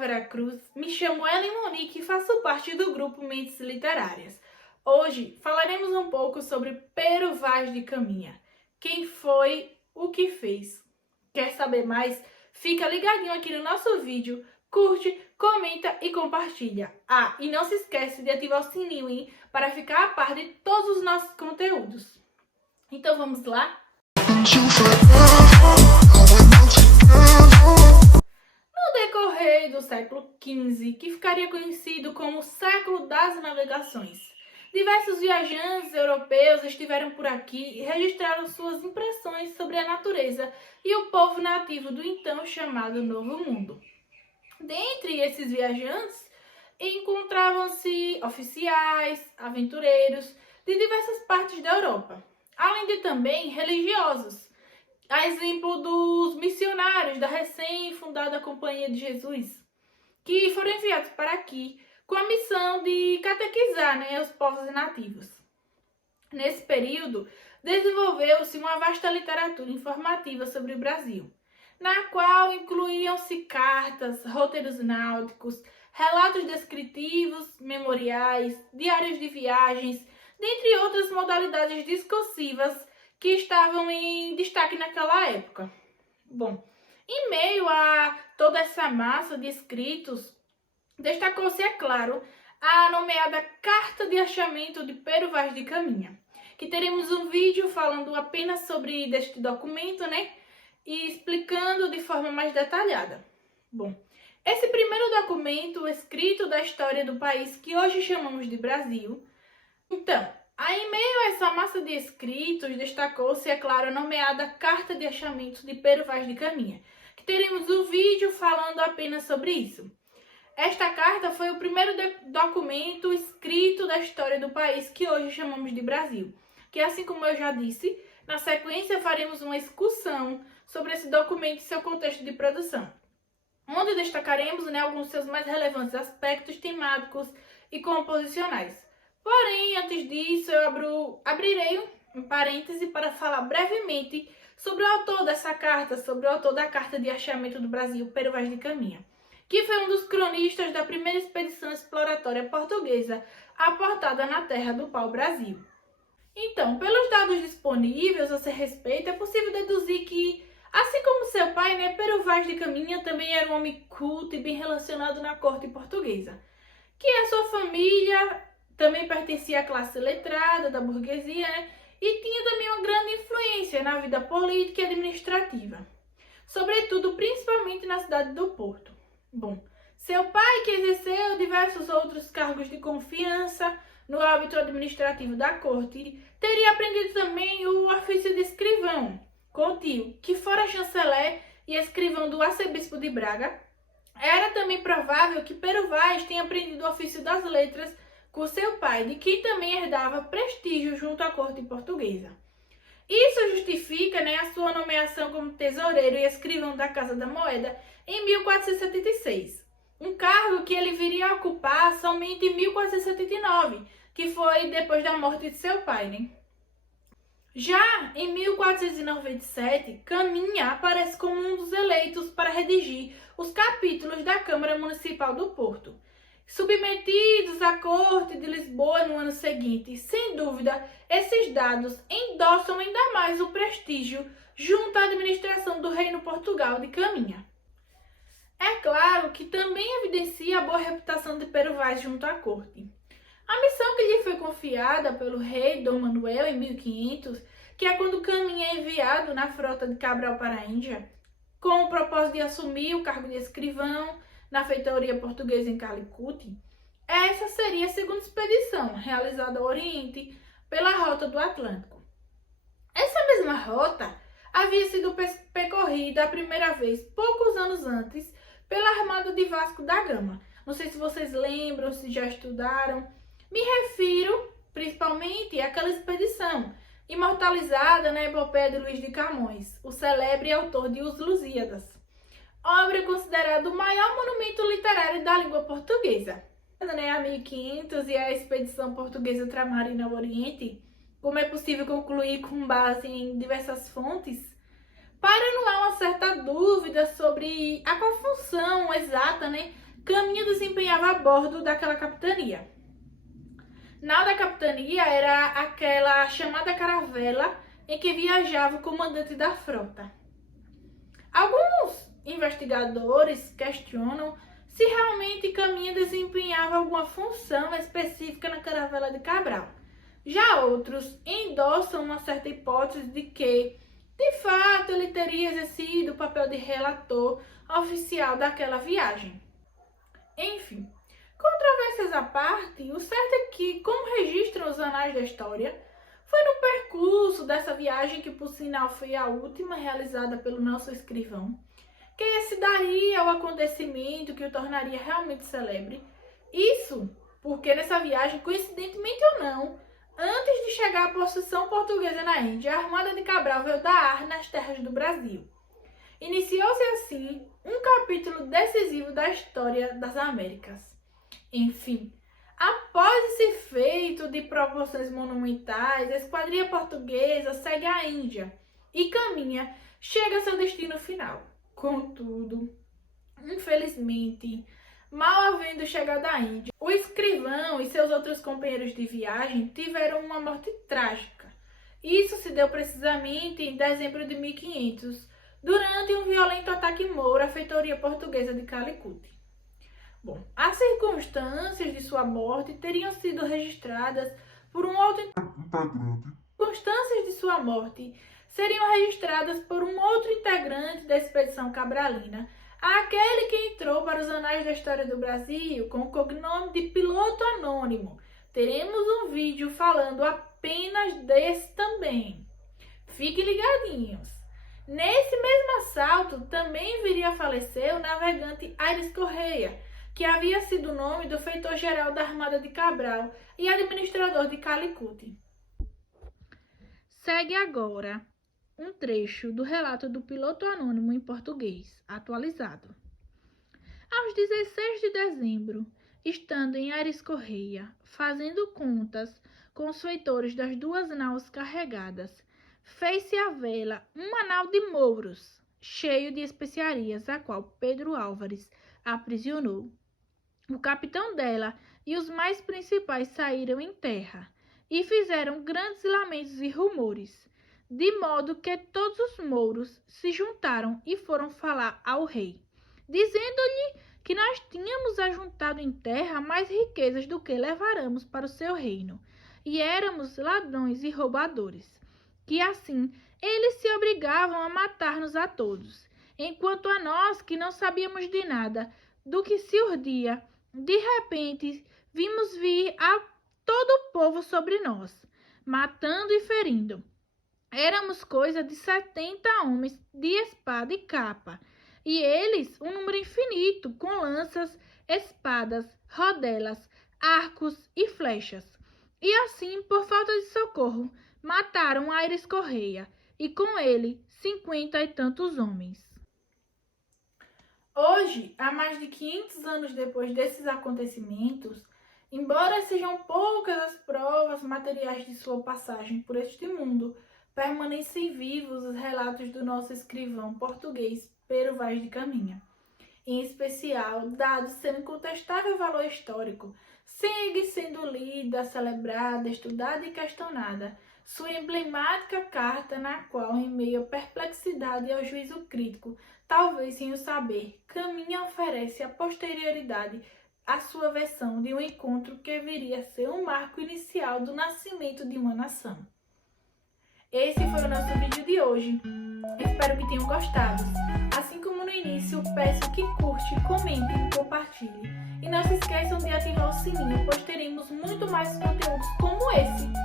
Veracruz, me chamo Ellen Monique e faço parte do grupo Mentes Literárias. Hoje falaremos um pouco sobre Pero Vaz de Caminha. Quem foi, o que fez. Quer saber mais? Fica ligadinho aqui no nosso vídeo, curte, comenta e compartilha. E não se esquece de ativar o sininho, hein, para ficar a par de todos os nossos conteúdos. Então vamos lá? No decorrer do século XV, que ficaria conhecido como o século das navegações, diversos viajantes europeus estiveram por aqui e registraram suas impressões sobre a natureza e o povo nativo do então chamado Novo Mundo. Dentre esses viajantes, encontravam-se oficiais, aventureiros de diversas partes da Europa, além de também religiosos, a exemplo dos missionários da recém-fundada Companhia de Jesus, que foram enviados para aqui com a missão de catequizar, os povos nativos. Nesse período, desenvolveu-se uma vasta literatura informativa sobre o Brasil, na qual incluíam-se cartas, roteiros náuticos, relatos descritivos, memoriais, diários de viagens, dentre outras modalidades discursivas que estavam em destaque naquela época. Bom, em meio a toda essa massa de escritos, destacou-se, é claro, a nomeada Carta de Achamento de Pero Vaz de Caminha, que teremos um vídeo falando apenas sobre este documento, e explicando de forma mais detalhada. Bom, esse primeiro documento escrito da história do país que hoje chamamos de Brasil, então, em meio a essa massa de escritos, destacou-se, é claro, a nomeada Carta de Achamento de Pero Vaz de Caminha, que teremos um vídeo falando apenas sobre isso. Esta carta foi o primeiro documento escrito da história do país que hoje chamamos de Brasil, que, assim como eu já disse, na sequência faremos uma excursão sobre esse documento e seu contexto de produção, onde destacaremos alguns de seus mais relevantes aspectos temáticos e composicionais. Porém, antes disso, eu abrirei um parêntese para falar brevemente sobre o autor dessa carta, sobre o autor da Carta de Achamento do Brasil, Pero Vaz de Caminha, que foi um dos cronistas da primeira expedição exploratória portuguesa aportada na terra do pau-brasil. Então, pelos dados disponíveis a seu respeito, é possível deduzir que, assim como seu pai, Pero Vaz de Caminha também era um homem culto e bem relacionado na corte portuguesa, que a sua família também pertencia à classe letrada da burguesia, e tinha também uma grande influência na vida política e administrativa, sobretudo, principalmente na cidade do Porto. Bom, seu pai, que exerceu diversos outros cargos de confiança no âmbito administrativo da corte, teria aprendido também o ofício de escrivão, com o tio, que fora chanceler e escrivão do arcebispo de Braga. Era também provável que Pero Vaz tenha aprendido o ofício das letras com seu pai, de quem também herdava prestígio junto à corte portuguesa. Isso justifica a sua nomeação como tesoureiro e escrivão da Casa da Moeda em 1476, um cargo que ele viria a ocupar somente em 1479, que foi depois da morte de seu pai. Já em 1497, Caminha aparece como um dos eleitos para redigir os capítulos da Câmara Municipal do Porto, submetidos à Corte de Lisboa no ano seguinte. Sem dúvida, esses dados endossam ainda mais o prestígio junto à administração do Reino Portugal de Caminha. É claro que também evidencia a boa reputação de Pero Vaz junto à corte. A missão que lhe foi confiada pelo rei Dom Manuel em 1500, que é quando Caminha é enviado na frota de Cabral para a Índia, com o propósito de assumir o cargo de escrivão na feitoria portuguesa em Calicut, essa seria a segunda expedição realizada ao Oriente pela Rota do Atlântico. Essa mesma rota havia sido percorrida a primeira vez poucos anos antes pela Armada de Vasco da Gama. Não sei se vocês lembram, se já estudaram. Me refiro principalmente àquela expedição imortalizada na epopeia de Luís de Camões, o célebre autor de Os Lusíadas, obra considerada o maior monumento literário da língua portuguesa. A 1500 e a expedição portuguesa ultramarina ao Oriente, como é possível concluir com base em diversas fontes, para não há uma certa dúvida sobre a qual função exata Caminha desempenhava a bordo daquela capitania. Na da capitania era aquela chamada caravela em que viajava o comandante da frota. Alguns investigadores questionam se realmente Caminha desempenhava alguma função específica na caravela de Cabral. Já outros endossam uma certa hipótese de que, de fato, ele teria exercido o papel de relator oficial daquela viagem. Enfim, controvérsias à parte, o certo é que, como registram os anais da história, foi no percurso dessa viagem, que por sinal foi a última realizada pelo nosso escrivão, que se daria o acontecimento que o tornaria realmente célebre. Isso porque nessa viagem, coincidentemente ou não, antes de chegar à posição portuguesa na Índia, a Armada de Cabral veio dar nas terras do Brasil. Iniciou-se assim um capítulo decisivo da história das Américas. Enfim, após esse feito de proporções monumentais, a esquadrilha portuguesa segue a Índia e Caminha chega a seu destino final. Contudo, infelizmente, mal havendo chegado à Índia, o escrivão e seus outros companheiros de viagem tiveram uma morte trágica. Isso se deu precisamente em dezembro de 1500, durante um violento ataque mouro à feitoria portuguesa de Calicut. Bom, as circunstâncias de sua morte teriam sido registradas por um outro integrante da expedição cabralina, aquele que entrou para os anais da história do Brasil com o cognome de Piloto Anônimo. Teremos um vídeo falando apenas desse também. Fiquem ligadinhos. Nesse mesmo assalto também viria a falecer o navegante Aires Correia, que havia sido o nome do feitor-geral da Armada de Cabral e administrador de Calicut. Segue agora um trecho do relato do Piloto Anônimo em português, atualizado. Aos 16 de dezembro, estando em Aires Correia, fazendo contas com os feitores das duas naus carregadas, fez-se à vela um anal de mouros, cheio de especiarias, a qual Pedro Álvares aprisionou. O capitão dela e os mais principais saíram em terra e fizeram grandes lamentos e rumores, de modo que todos os mouros se juntaram e foram falar ao rei, dizendo-lhe que nós tínhamos ajuntado em terra mais riquezas do que leváramos para o seu reino, e éramos ladrões e roubadores, que assim eles se obrigavam a matar-nos a todos, enquanto a nós, que não sabíamos de nada do que se urdia, de repente vimos vir a todo o povo sobre nós, matando e ferindo. Éramos coisa de 70 homens de espada e capa, e eles um número infinito, com lanças, espadas, rodelas, arcos e flechas. E assim, por falta de socorro, mataram Aires Correia, e com ele 50 e tantos homens. Hoje, há mais de 500 anos depois desses acontecimentos, embora sejam poucas as provas materiais de sua passagem por este mundo, permanecem vivos os relatos do nosso escrivão português Pero Vaz de Caminha. Em especial, dado seu incontestável valor histórico, segue sendo lida, celebrada, estudada e questionada sua emblemática carta, na qual, em meio à perplexidade e ao juízo crítico, talvez sem o saber, Caminha oferece à posterioridade a sua versão de um encontro que viria a ser um marco inicial do nascimento de uma nação. Esse foi o nosso vídeo de hoje. Espero que tenham gostado. Assim como no início, peço que curte, comente e compartilhe. E não se esqueçam de ativar o sininho, pois teremos muito mais conteúdos como esse